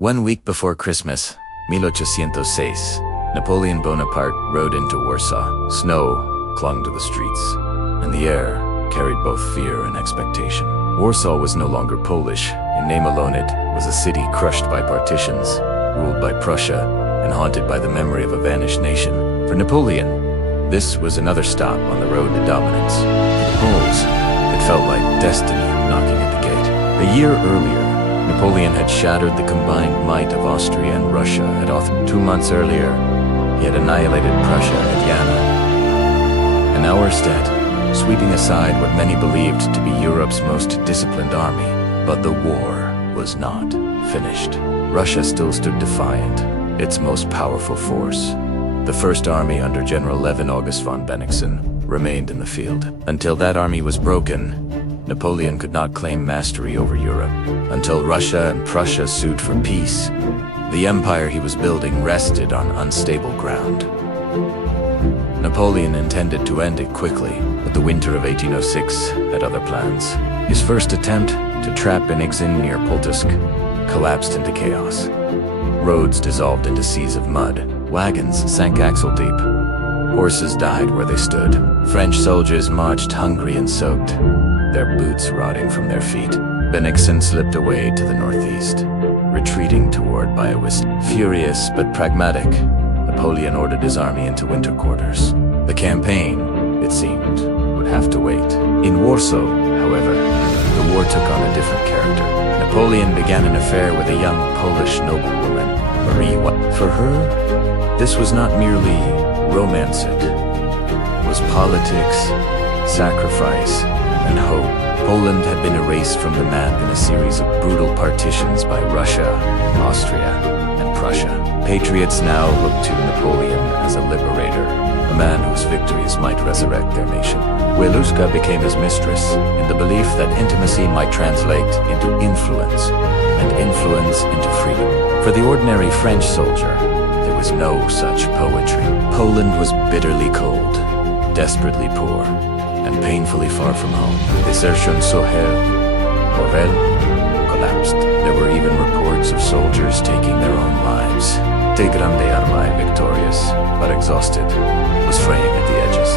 1 week before Christmas, 1806, Napoleon Bonaparte rode into Warsaw. Snow clung to the streets, and the air carried both fear and expectation. Warsaw was no longer Polish. In name alone, it was a city crushed by partitions, ruled by Prussia, and haunted by the memory of a vanished nation. For Napoleon, this was another stop on the road to dominance. For the Poles, it felt like destiny knocking at the gate. A year earlier, Napoleon had shattered the combined might of Austria and Russia at Author. 2 months earlier, he had annihilated Prussia at Jena. And now instead, sweeping aside what many believed to be Europe's most disciplined army. But the war was not finished. Russia still stood defiant, its most powerful force. The First Army under General Levin August von Bennigsen remained in the field. Until that army was broken, Napoleon could not claim mastery over Europe. Until Russia and Prussia sued for peace, the empire he was building rested on unstable ground. Napoleon intended to end it quickly, but the winter of 1806 had other plans. His first attempt to trap Bennigsen near Polotsk collapsed into chaos. Roads dissolved into seas of mud. Wagons sank axle deep. Horses died where they stood. French soldiers marched hungry and soaked, their boots rotting from their feet. Bennigsen slipped away to the northeast, retreating toward Białystok. Furious but pragmatic, Napoleon ordered his army into winter quarters. The campaign, it seemed, would have to wait. In Warsaw, however, the war took on a different character. Napoleon began an affair with a young Polish noblewoman, Marie. For her, this was not merely romance, it was politics, sacrifice, and hope. Poland had been erased from the map in a series of brutal partitions by Russia, Austria, and Prussia. Patriots now looked to Napoleon as a liberator, a man whose victories might resurrect their nation. Wieluszka became his mistress, in the belief that intimacy might translate into influence, and influence into freedom. For the ordinary French soldier, there was no such poetry. Poland was bitterly cold, desperately poor, and painfully far from home. Desertion Sohel, Morel, collapsed. There were even reports of soldiers taking their own lives. The Grande Armée, victorious but exhausted, was fraying at the edges.